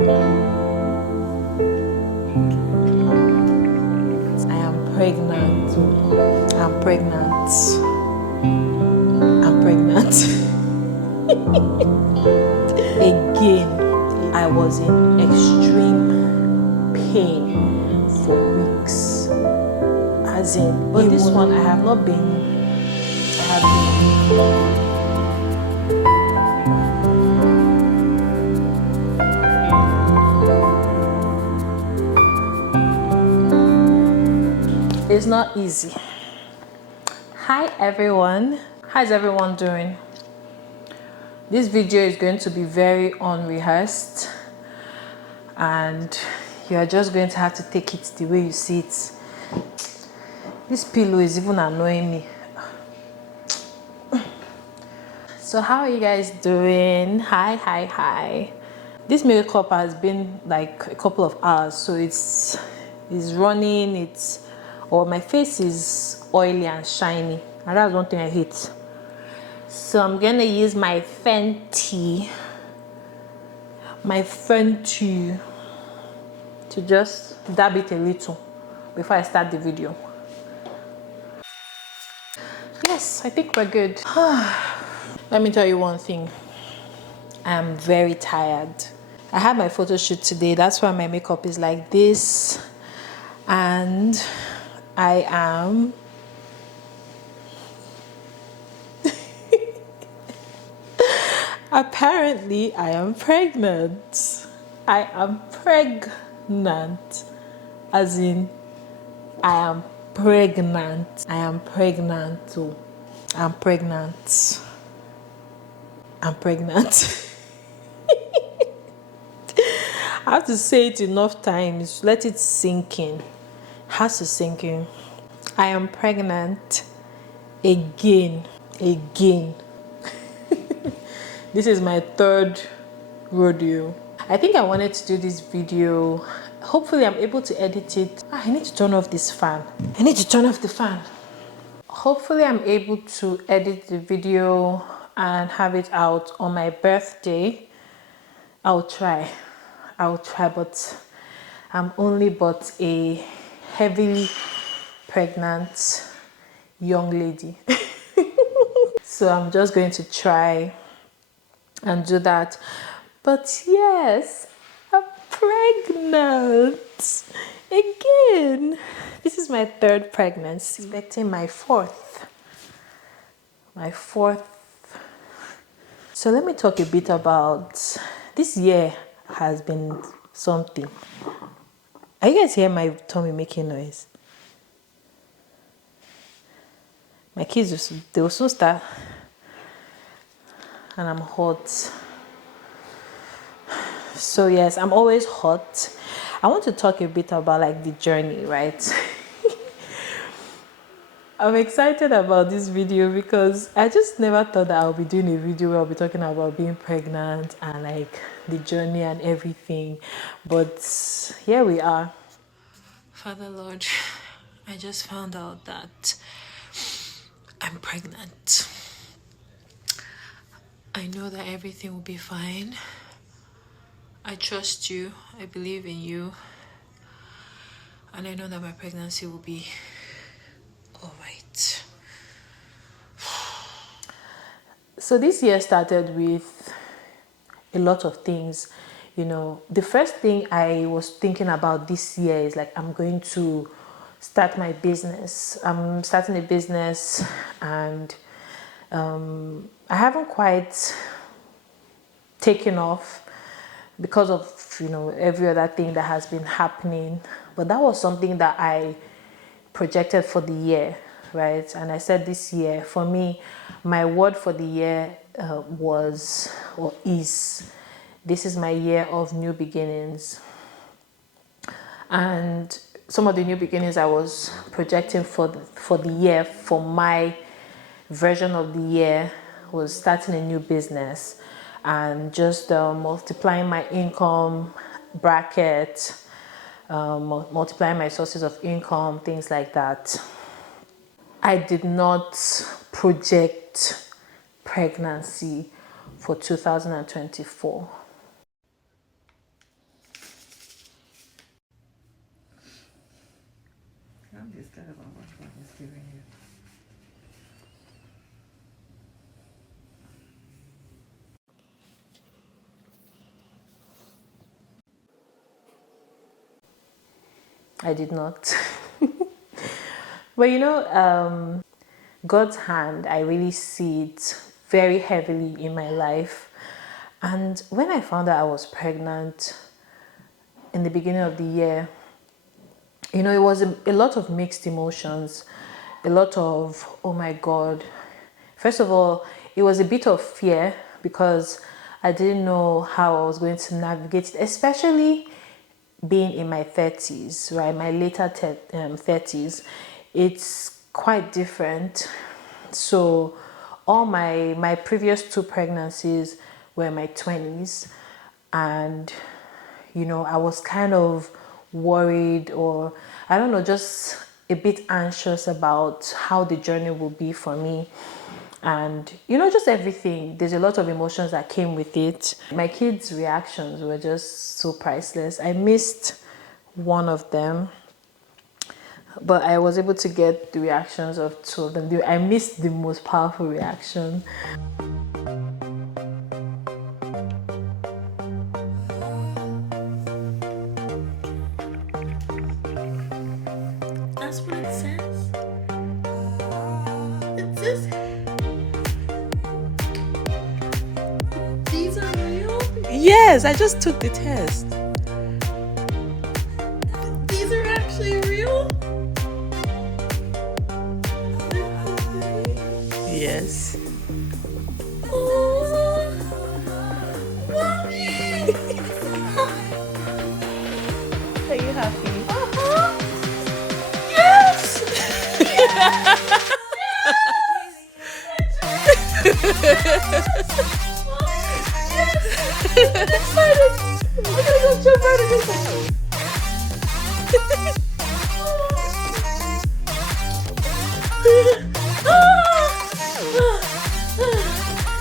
I am pregnant. I'm pregnant. I'm pregnant. Again, I was in extreme pain for weeks. As in, but this one I have not been. I have been. It's not easy. Hi everyone. How's everyone doing? This video is going to be very unrehearsed and you're just going to have to take it the way you see it. This pillow is even annoying me. So how are you guys doing? Hi. This makeup has been like a couple of hours, so it's running. My face is oily and shiny, and that's one thing I hate. So I'm gonna use my Fenty to just dab it a little before I start the video. Yes, I think we're good. Let me tell you one thing. I'm very tired. I had my photo shoot today. That's why my makeup is like this. And I am apparently I am pregnant. I am pregnant. As in, I am pregnant. I am pregnant too. I'm pregnant. I'm pregnant. I have to say it enough times. Let it sink in. Has to sink in. I am pregnant again. This is my third rodeo. I think I wanted to do this video. Hopefully I'm able to edit it. I need to turn off this fan. I need to turn off the fan. Hopefully I'm able to edit the video and have it out on my birthday. I'll try, but I'm only but a heavily pregnant young lady. So I'm just going to try and do that. But yes, I'm pregnant again. This is my third pregnancy. Expecting my fourth. So let me talk a bit about this year. Has been something. Are you guys hearing my tummy making noise? My kids, they will soon start. And I'm hot. So yes, I'm always hot. I want to talk a bit about like the journey, right? I'm excited about this video because I just never thought that I'll be doing a video where I'll be talking about being pregnant and like the journey and everything. But here we are. Father Lord, I just found out that I'm pregnant. I know that everything will be fine. I trust you. I believe in you. And I know that my pregnancy will be all right. So this year started with a lot of things. You know, the first thing I was thinking about this year is like, I'm going to start my business. I'm starting a business and I haven't quite taken off because of, you know, every other thing that has been happening. But that was something that I projected for the year, right? And I said this year, for me, my word for the year is, this is my year of new beginnings. And some of the new beginnings I was projecting for the year, for my version of the year, was starting a new business and just multiplying my income bracket, multiplying my sources of income, things like that. I did not project pregnancy for 2024. be scared about what God is giving you. I did not. But God's hand, I really see it very heavily in my life. And when I found out I was pregnant in the beginning of the year, it was a lot of mixed emotions, a lot of, oh my God. First of all, it was a bit of fear because I didn't know how I was going to navigate it, especially being in my 30s, right? My later 30s. It's quite different. So all my previous two pregnancies were in my 20s, and I was kind of worried, or I don't know, just a bit anxious about how the journey will be for me. And just everything, there's a lot of emotions that came with it. My kids' reactions were just so priceless. I missed one of them, but I was able to get the reactions of two of them. I missed the most powerful reaction. That's what it says. It says these are real. Yes, I just took the test. These are actually real. Yes. Oh, mommy. Are you happy? Yes. I'm excited. I'm gonna go jump out of this.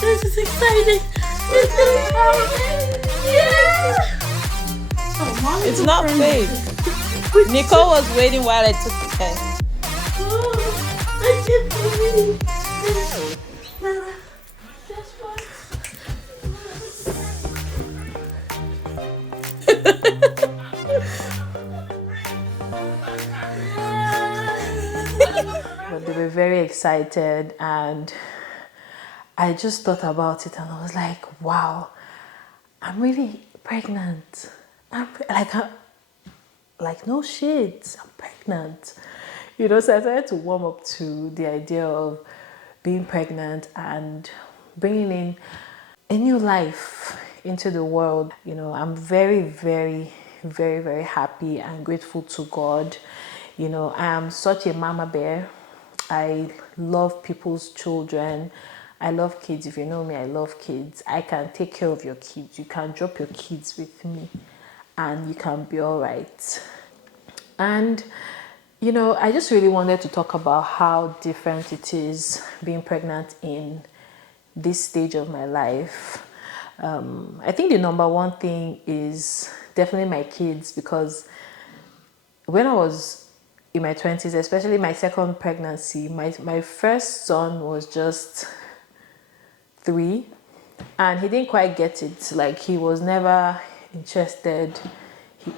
This is exciting. This is exciting. Yeah. Oh, It's not fake. Nicole was waiting while I took the test. Oh, I can't believe it. Guess what? But they were very excited, and I just thought about it, and I was like, wow, I'm really pregnant. Like no shit, I'm pregnant. So I started to warm up to the idea of being pregnant and bringing in a new life into the world. I'm very, very, very, very happy and grateful to God. I am such a mama bear. I love people's children. I love kids. If you know me, I love kids. I can take care of your kids. You can drop your kids with me and you can be all right. And I just really wanted to talk about how different it is being pregnant in this stage of my life. I think the number one thing is definitely my kids, because when I was in my 20s, especially my second pregnancy, my first son was just 3, and he didn't quite get it. Like, he was never interested.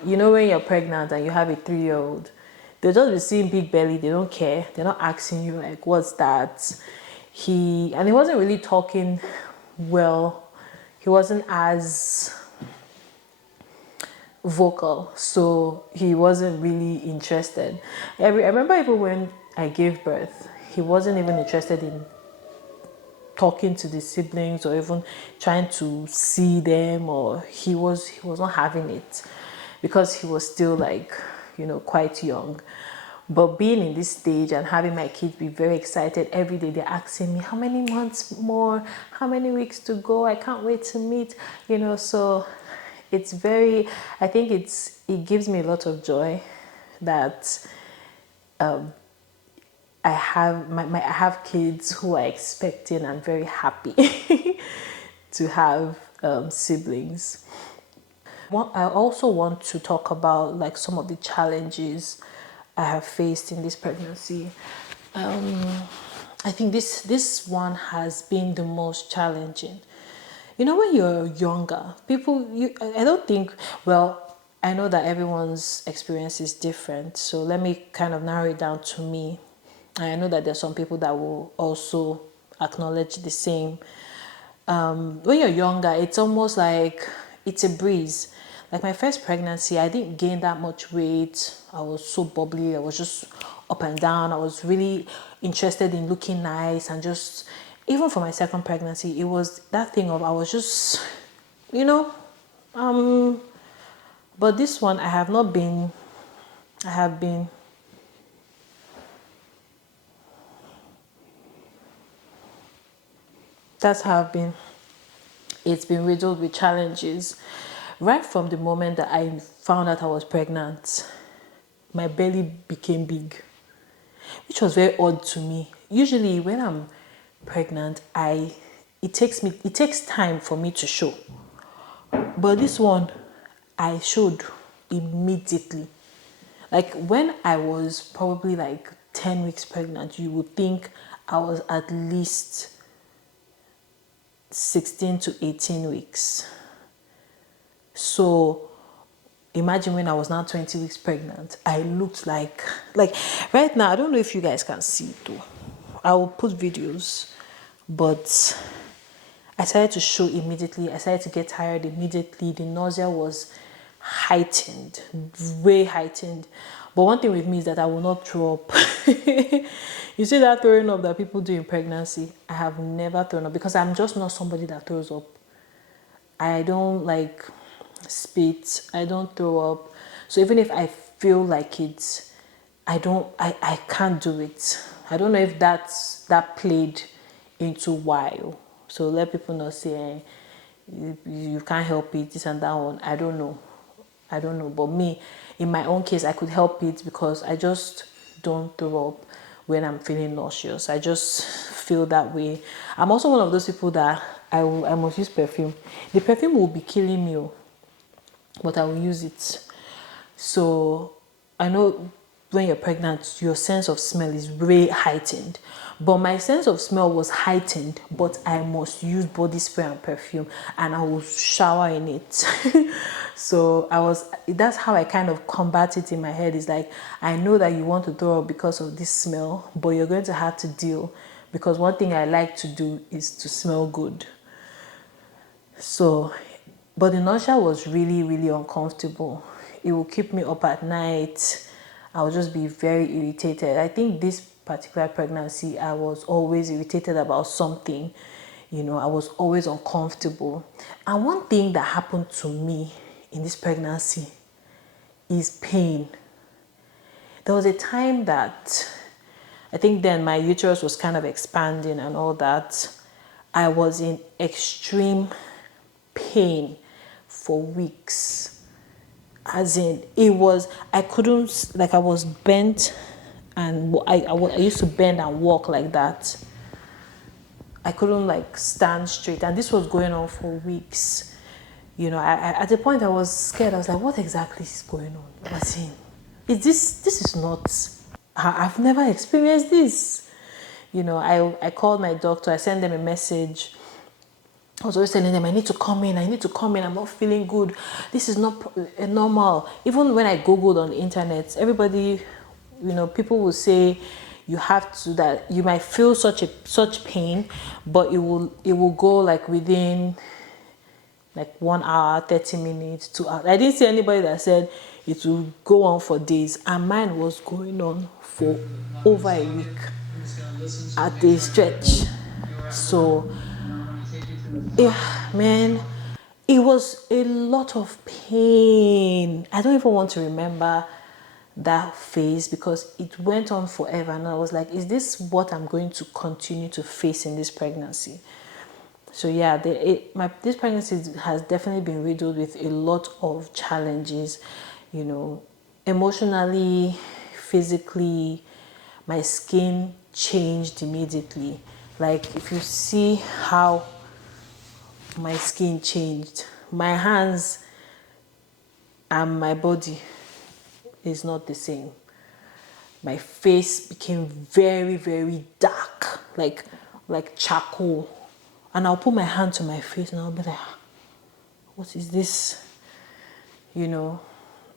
When you're pregnant and you have a 3-year-old, they'll just be seeing big belly. They don't care. They're not asking you like, what's that? He wasn't really talking well. He wasn't as vocal, so he wasn't really interested. I remember even when I gave birth, he wasn't even interested in talking to the siblings or even trying to see them, or he was not having it, because he was still like, quite young. But being in this stage and having my kids be very excited every day, they're asking me, how many months more, how many weeks to go, I can't wait to meet, so it's very, I think it gives me a lot of joy that I have kids who are expecting and very happy to have siblings. I also want to talk about like some of the challenges I have faced in this pregnancy. I think this one has been the most challenging. You know, when you're younger, I don't think, well, I know that everyone's experience is different. So let me kind of narrow it down to me. I know that there's some people that will also acknowledge the same. When you're younger, it's almost like it's a breeze. Like my first pregnancy, I didn't gain that much weight. I was so bubbly. I was just up and down. I was really interested in looking nice, and just even for my second pregnancy, it was that thing of I was just, you know, but this one I have not been. I have been. That's how I've been. It's been riddled with challenges. Right from the moment that I found out I was pregnant, my belly became big, which was very odd to me. Usually when I'm pregnant, it takes time for me to show. But this one, I showed immediately. Like when I was probably like 10 weeks pregnant, you would think I was at least 16 to 18 weeks. So imagine when I was now 20 weeks pregnant, I looked like right now, I don't know if you guys can see it though. I will put videos, but I started to show immediately. I started to get tired immediately. The nausea was heightened, way heightened. But one thing with me is that I will not throw up. You see that throwing up that people do in pregnancy? I have never thrown up because I'm just not somebody that throws up. I don't like spit. I don't throw up. So even if I feel like it, I can't do it. I don't know if that played into why. So let people not say you can't help it, this and that one. I don't know. But me, in my own case, I could help it because I just don't throw up when I'm feeling nauseous. I just feel that way. I'm also one of those people that I must use perfume. The perfume will be killing me, but I will use it. So I know when you're pregnant, your sense of smell is very heightened. But my sense of smell was heightened, but I must use body spray and perfume, and I will shower in it. So that's how I kind of combat it in my head. It's like, I know that you want to throw up because of this smell, but you're going to have to deal, because one thing I like to do is to smell good. So, but the nausea was really, really uncomfortable. It will keep me up at night. I will just be very irritated. I think this particular pregnancy, I was always irritated about something. You know, I was always uncomfortable. And one thing that happened to me in this pregnancy is pain. There was a time that I think then my uterus was kind of expanding and all that. I was in extreme pain for weeks. As in, I couldn't, like I was bent, and I used to bend and walk like that. I couldn't like stand straight, and this was going on for weeks. You know, at the point I was scared. I was like, what exactly is going on? I was saying, this is not, I've never experienced this. You know, I called my doctor, I sent them a message. I was always telling them, I need to come in, I'm not feeling good. This is not normal. Even when I Googled on the internet, everybody, you know, people will say you have to, that you might feel such pain, but it will go like within like 1 hour, 30 minutes, 2 hours. I didn't see anybody that said it will go on for days, and mine was going on for over a week at a stretch. So yeah, man, it was a lot of pain. I don't even want to remember that phase because it went on forever, and I was like, is this what I'm going to continue to face in this pregnancy? So yeah, this pregnancy has definitely been riddled with a lot of challenges, you know, emotionally, physically. My skin changed immediately. Like if you see how my skin changed, my hands and my body is not the same. my face became very, very dark, like charcoal. And I'll put my hand to my face and I'll be like, what is this? You know?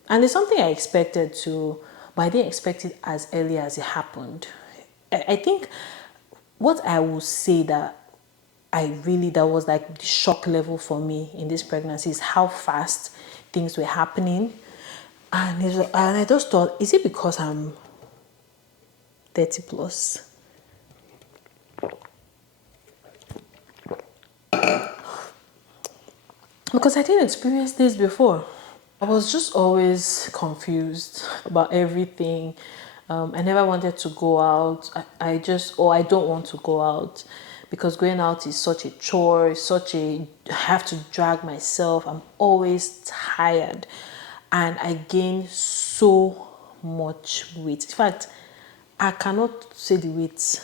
And it's something I expected to, but I didn't expect it as early as it happened. I think what I will say that that was like the shock level for me in this pregnancy is how fast things were happening. And I just thought, is it because I'm 30 plus? Because I didn't experience this before. I was just always confused about everything. I never wanted to go out. I don't want to go out because going out is such a chore, I have to drag myself. I'm always tired and I gained so much weight. In fact, I cannot say the weight.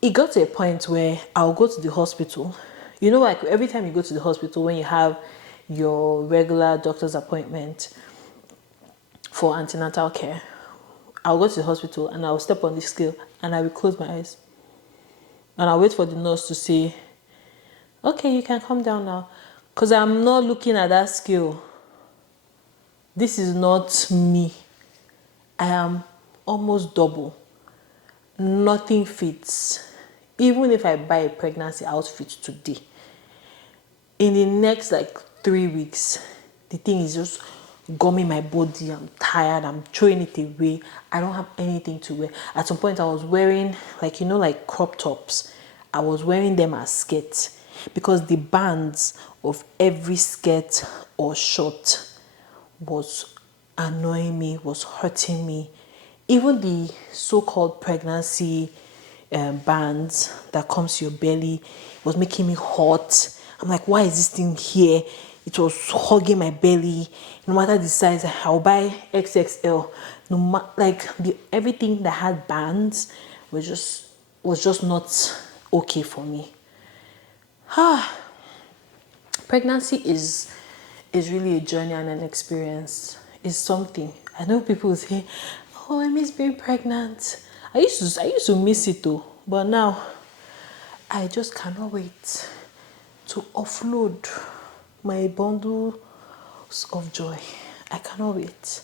It got to a point where I'll go to the hospital. You know, like every time you go to the hospital when you have your regular doctor's appointment for antenatal care, I'll go to the hospital and I'll step on the scale and I will close my eyes. And I'll wait for the nurse to say, okay, you can come down now. Because I'm not looking at that scale. This is not me. I am almost double. Nothing fits. Even if I buy a pregnancy outfit today, in the next like 3 weeks, the thing is just gumming my body. I'm tired. I'm throwing it away. I don't have anything to wear. At some point, I was wearing like crop tops. I was wearing them as skirts because the bands of every skirt or short was annoying me, was hurting me. Even the so-called pregnancy bands that comes to your belly was making me hot. I'm like, why is this thing here? It was hugging my belly. No matter the size, I'll buy XXL. Everything that had bands was just not okay for me. Pregnancy is really a journey and an experience. It's something. I know people say, oh, I miss being pregnant. I used to miss it too, but now I just cannot wait to offload my bundles of joy. I cannot wait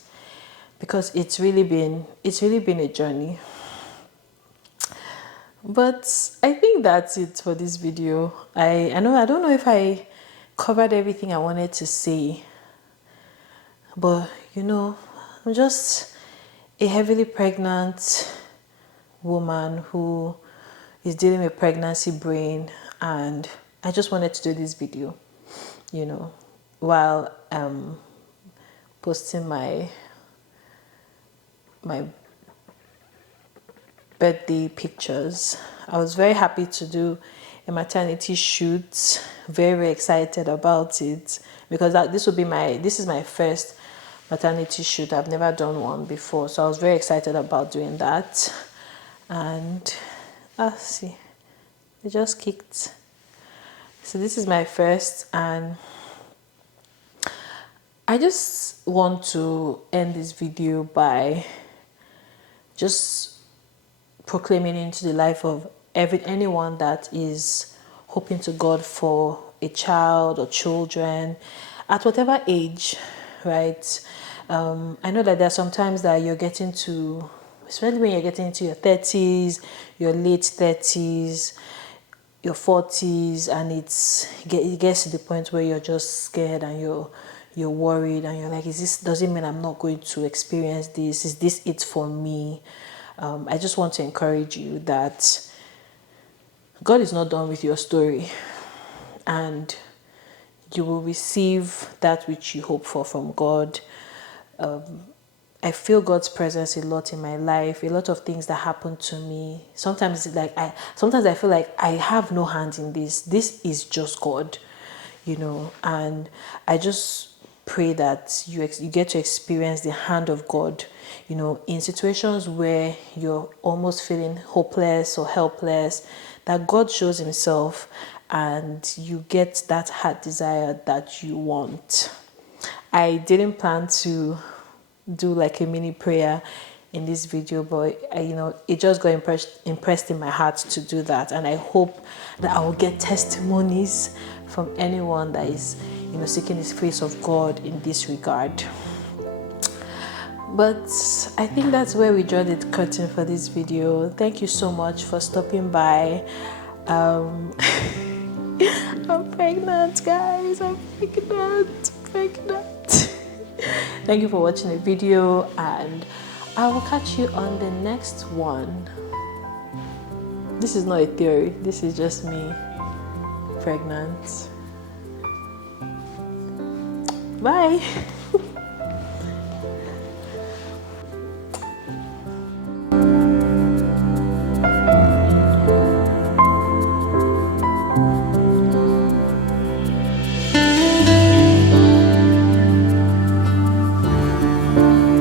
because it's really been a journey. But I think that's it for this video. I don't know if I covered everything I wanted to say, but I'm just a heavily pregnant woman who is dealing with pregnancy brain, and I just wanted to do this video while posting my birthday pictures. I was very happy to do a maternity shoot. Very, very excited about it because this is my first maternity shoot. I've never done one before, so I was very excited about doing that. And see, it just kicked. So this is my first, and I just want to end this video by just proclaiming into the life of anyone that is hoping to God for a child or children at whatever age, right? I know that there are some times that you're getting to, especially when you're getting into your 30s, your late 30s, your 40s, and it gets to the point where you're just scared and you're worried and you're like, does it mean I'm not going to experience this? Is this it for me? I just want to encourage you that God is not done with your story, and you will receive that which you hope for from God. I feel God's presence a lot in my life. A lot of things that happen to me. Sometimes I feel like I have no hand in this. This is just God, and I just pray that you get to experience the hand of God, in situations where you're almost feeling hopeless or helpless, that God shows himself and you get that heart desire that you want. I didn't plan to do like a mini prayer in this video, but it just got impressed in my heart to do that, and I hope that I will get testimonies from anyone that is seeking the face of God in this regard. But I think that's where we draw the curtain for this video. Thank you so much for stopping by. I'm pregnant, guys. I'm pregnant. Thank you for watching the video, and I will catch you on the next one. This is not a theory. This is just me pregnant. Bye.